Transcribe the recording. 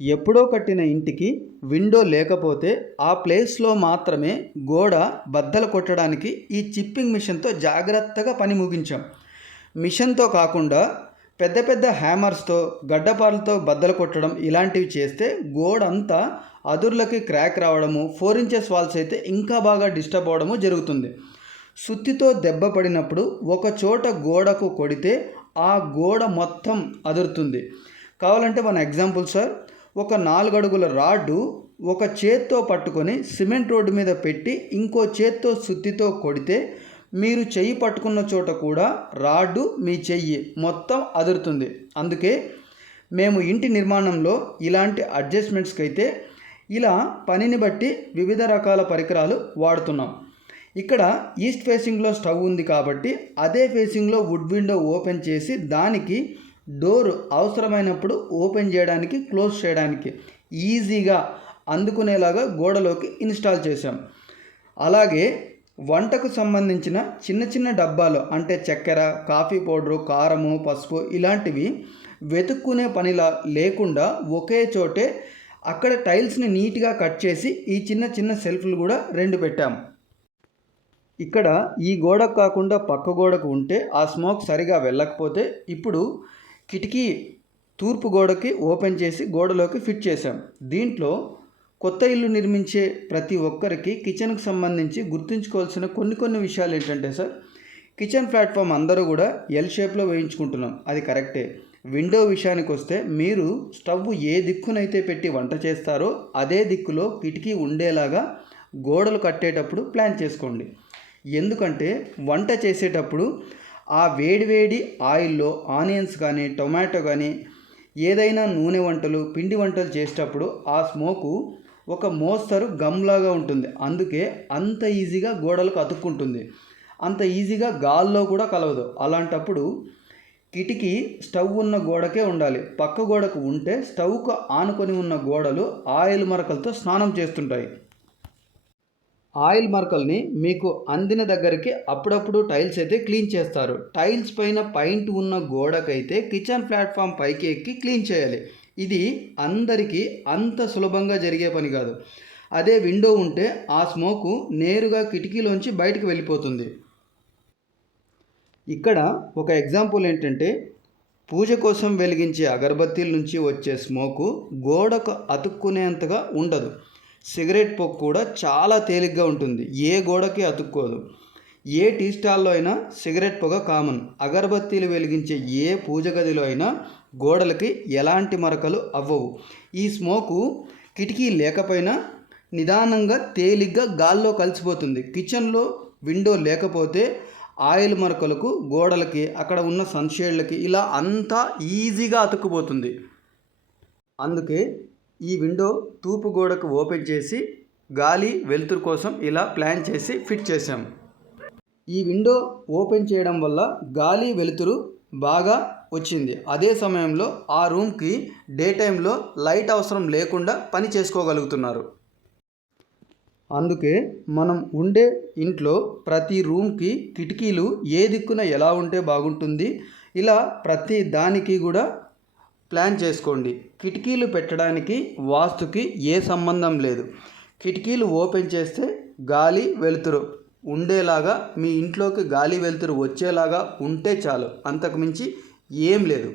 ఎప్పుడో కట్టిన ఇంటికి విండో లేకపోతే ఆ ప్లేస్లో మాత్రమే గోడ బద్దలు కొట్టడానికి ఈ చిప్పింగ్ మిషన్తో జాగ్రత్తగా పని ముగించాం. మిషన్తో కాకుండా పెద్ద పెద్ద హ్యామర్స్తో గడ్డపారలతో బద్దలు కొట్టడం ఇలాంటివి చేస్తే గోడ అంతా అదుర్లకి క్రాక్ రావడము, 4 ఇంచెస్ వాల్స్ అయితే ఇంకా బాగా డిస్టర్బ్ అవ్వడము జరుగుతుంది. సుత్తితో దెబ్బ పడినప్పుడు ఒక చోట గోడకు కొడితే ఆ గోడ మొత్తం అదురుతుంది. కావాలంటే మన ఎగ్జాంపుల్ సార్, ఒక 4 అడుగుల రాడ్డు ఒక చేత్తో పట్టుకొని సిమెంట్ రోడ్డు మీద పెట్టి ఇంకో చేత్తో సుత్తితో కొడితే మీరు చెయ్యి పట్టుకున్న చోట కూడా రాడ్డు మీ చెయ్యి మొత్తం అదురుతుంది. అందుకే మేము ఇంటి నిర్మాణంలో ఇలాంటి అడ్జస్ట్మెంట్స్కి అయితే ఇలా పనిని బట్టి వివిధ రకాల పరికరాలు వాడుతున్నాం. ఇక్కడ ఈస్ట్ ఫేసింగ్లో స్టవ్ ఉంది కాబట్టి అదే ఫేసింగ్లో వుడ్ విండో ఓపెన్ చేసి దానికి డోర్ అవసరమైనప్పుడు ఓపెన్ చేయడానికి, క్లోజ్ చేయడానికి ఈజీగా అందుకునేలాగా గోడలోకి ఇన్స్టాల్ చేశాం. అలాగే వంటకు సంబంధించిన చిన్న చిన్న డబ్బాలు అంటే చక్కెర, కాఫీ పౌడరు, కారము, పసుపు ఇలాంటివి వెతుక్కునే పనిలా లేకుండా ఒకే చోటే అక్కడ టైల్స్ని నీట్గా కట్ చేసి ఈ చిన్న చిన్న సెల్ఫ్లు కూడా 2 పెట్టాం. ఇక్కడ ఈ గోడకు కాకుండా పక్క గోడకు ఉంటే ఆ స్మోక్ సరిగా వెళ్ళకపోతే ఇప్పుడు కిటికీ తూర్పు గోడకి ఓపెన్ చేసి గోడలోకి ఫిట్ చేశాం. దీంట్లో కొత్త ఇల్లు నిర్మించే ప్రతి ఒక్కరికి కిచెన్కి సంబంధించి గుర్తుంచుకోవాల్సిన కొన్ని విషయాలు ఏంటంటే సార్, కిచెన్ ప్లాట్ఫామ్ అందరూ కూడా ఎల్ షేప్లో వేయించుకుంటున్నాం, అది కరెక్టే. విండో విషయానికి వస్తే మీరు స్టవ్ ఏ దిక్కునైతే పెట్టి వంట చేస్తారో అదే దిక్కులో కిటికీ ఉండేలాగా గోడలు కట్టేటప్పుడు ప్లాన్ చేసుకోండి. ఎందుకంటే వంట చేసేటప్పుడు ఆ వేడివేడి ఆయిల్లో ఆనియన్స్ కానీ, టొమాటో కానీ, ఏదైనా నూనె వంటలు, పిండి వంటలు చేసేటప్పుడు ఆ స్మోకు ఒక మోస్తరు గమ్లాగా ఉంటుంది. అందుకే అంత ఈజీగా గోడలకు అతుక్కుంటుంది, అంత ఈజీగా గాల్లో కూడా కలవదు. అలాంటప్పుడు కిటికీ స్టవ్ ఉన్న గోడకే ఉండాలి. పక్క గోడకు ఉంటే స్టవ్కు ఆనుకొని ఉన్న గోడలు ఆయిల్ మరకలతో స్నానం చేస్తుంటాయి. ఆయిల్ మరకల్ని మీకు అందిన దగ్గరికి అప్పుడప్పుడు టైల్స్ అయితే క్లీన్ చేస్తారు. టైల్స్ పైన పెయింట్ ఉన్న గోడకైతే కిచెన్ ప్లాట్ఫామ్ పైకి ఎక్కి క్లీన్ చేయాలి. ఇది అందరికీ అంత సులభంగా జరిగే పని కాదు. అదే విండో ఉంటే ఆ స్మోకు నేరుగా కిటికీలోంచి బయటకు వెళ్ళిపోతుంది. ఇక్కడ ఒక ఎగ్జాంపుల్ ఏంటంటే, పూజ కోసం వెలిగించే అగరబత్తీల నుంచి వచ్చే స్మోకు గోడకు అతుక్కునేంతగా ఉండదు. సిగరెట్ పొగ కూడా చాలా తేలిగ్గా ఉంటుంది, ఏ గోడకి అతుక్కోదు. ఏ టీ స్టాల్లో అయినా సిగరెట్ పొగ కామన్. అగరబత్తీలు వెలిగించే ఏ పూజ గదిలో అయినా గోడలకి ఎలాంటి మరకలు అవ్వవు. ఈ స్మోకు కిటికీ లేకపోయినా నిదానంగా తేలిగ్గా గాల్లో కలిసిపోతుంది. కిచెన్లో విండో లేకపోతే ఆయిల్ మరకలకు, గోడలకి, అక్కడ ఉన్న సన్షేడ్లకి ఇలా అంతా ఈజీగా అతుక్కుపోతుంది. అందుకే ఈ విండో తూర్పు గోడకు ఓపెన్ చేసి గాలి వెలుతురు కోసం ఇలా ప్లాన్ చేసి ఫిట్ చేసాం. ఈ విండో ఓపెన్ చేయడం వల్ల గాలి వెలుతురు బాగా వచ్చింది. అదే సమయంలో ఆ రూమ్కి డే టైంలో లైట్ అవసరం లేకుండా పని చేసుకోగలుగుతున్నారు. అందుకే మనం ఉండే ఇంట్లో ప్రతి రూమ్కి కిటికీలు ఏ దిక్కున ఎలా ఉంటే బాగుంటుంది, ఇలా ప్రతి దానికి కూడా ప్లాన్ చేసుకోండి. కిటికీలు పెట్టడానికి వాస్తుకి ఏ సంబంధం లేదు. కిటికీలు ఓపెన్ చేస్తే గాలి వెలుతురు ఉండేలాగా, మీ ఇంట్లోకి గాలి వెలుతురు వచ్చేలాగా ఉంటే చాలు, అంతకుమించి ఏం లేదు.